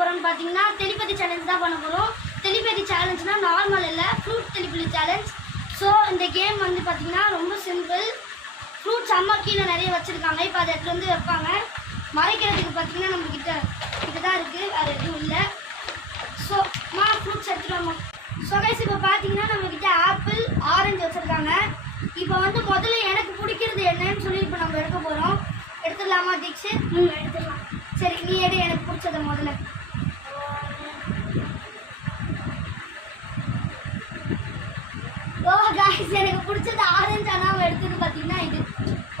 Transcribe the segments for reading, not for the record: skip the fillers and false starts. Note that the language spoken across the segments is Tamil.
போகிறோம்னு பார்த்தீங்கன்னா டெலிபதி சேலஞ்ச் தான் பண்ண போகிறோம். டெலிபதி சேலஞ்ச்னா நார்மல் இல்லை, ஃப்ரூட் டெலிபதி சேலஞ்ச். ஸோ இந்த கேம் வந்து பார்த்தீங்கன்னா ரொம்ப சிம்பிள். ஃப்ரூட்ஸ் அம்மா கீழே நிறைய வச்சுருக்காங்க. இப்போ அதை எடுத்து வந்து வைப்பாங்க. மறைக்கிறதுக்கு பார்த்தீங்கன்னா நம்மக்கிட்ட தான் இருக்குது, வேறு எதுவும் இல்லை. ஸோ ஃப்ரூட்ஸ் எடுத்துக்கலாமா? ஸோ கைஸ் இப்போ பார்த்தீங்கன்னா நம்மக்கிட்ட ஆப்பிள், ஆரஞ்சு வச்சுருக்காங்க. இப்போ வந்து முதல்ல எனக்கு பிடிக்கிறது என்னன்னு சொல்லி இப்போ நம்ம எடுக்க போகிறோம். எடுத்துடலாமா தீக்ஷித்? எடுத்துடலாம். சரி, நீ எடு எனக்கு பிடிச்சத முதல்ல. ஓ கைஸ், எனக்கு பிடிச்சது ஆரஞ்சு. ஆனால் எடுத்தது பார்த்தீங்கன்னா இது.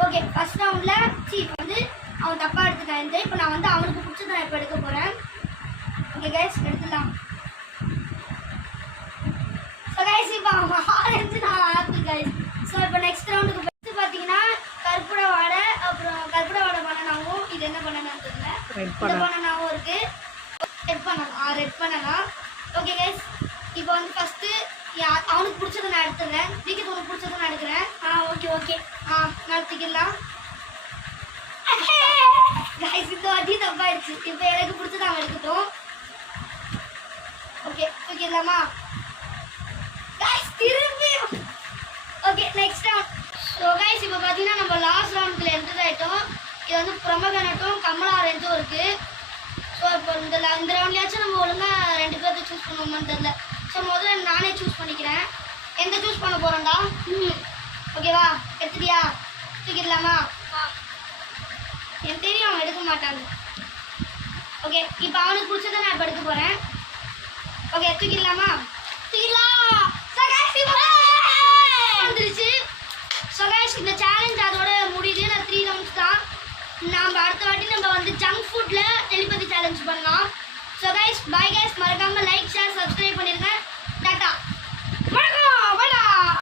ஓகே, ஃபர்ஸ்ட் ரவுண்டில் வந்து அவன் தப்பாக எடுத்துட்டான். இப்போ நான் வந்து அவனுக்கு பிடிச்சத நான் இப்போ எடுக்க போகிறேன். ஓகே கைஸ், எடுத்துடலாம். ஸோ கைஸ் இப்போ அவன் ஆரஞ்சு, நான் ஆப்பிள் கைஸ். ஸோ இப்போ நெக்ஸ்ட் ரவுண்டுக்கு ஃபஸ்ட்டு பார்த்தீங்கன்னா கற்பூர வாடை, அப்புறம் கற்பூர வாடை பனானாவும், இது என்ன பனானான்னு தெரியல, இந்த பனானாவும் இருக்குது. ரெட் பண்ணலாம். ஓகே கைஸ், இப்போ வந்து ஃபஸ்ட்டு அவனுக்கு பிடிச்சதை நான் எடுத்துடுறேன். தீக்கிட்டு உனக்கு பிடிச்சதை நான் எடுக்கிறேன். ஓகே நான் எடுத்துக்கலாம். கைஸ் இந்த வாட்டி தப்பாயிடுச்சு. இப்போ எனக்கு பிடிச்சதை அவன் எடுக்கட்டும். Okay ஓகேலாமா guys? திரும்பி okay next round. So guys இப்போ பார்த்தீங்கன்னா நம்ம லாஸ்ட் ரவுண்டுக்குள்ள என்டர் ஆகிட்டோம். இது வந்து ப்ரொமோகனட்டும் கமலா ஆரஞ்சும் இருக்குது. ஸோ இப்போ இந்த ரவுண்ட்லேயாச்சும் நம்ம ஒழுங்காக 2 பேர்த்தை சூஸ் பண்ணுவோமான்னு தெரில. ஸோ முதல்ல நானே சூஸ் பண்ணிக்கிறேன். எந்த சூஸ் பண்ண போகிறோம்டா? ஓகேவா? எடுத்துட்டியா? தூக்கிடலாமா? எனக்கு தெரியும் அவன் எடுக்க மாட்டாங்க. ஓகே, இப்போ அவனுக்கு பிடிச்சதை நான் இப்போ எடுக்க போகிறேன். ஓகே, தூக்கிடலாமா? தூக்கிடலாம். வந்துருச்சு. ஸோ கைஸ் இந்த சேலஞ்ச் அதோட முடியுது. நான் 3 ரவுண்ட்ஸ் தான். நம்ம அடுத்த வாட்டி நம்ம வந்து ஜங்க் ஃபுட்டில் டெலிபதி சேலஞ்ச் பண்ணலாம். ஸோ கைஸ் பை கைஸ், மறக்காமல் லைக்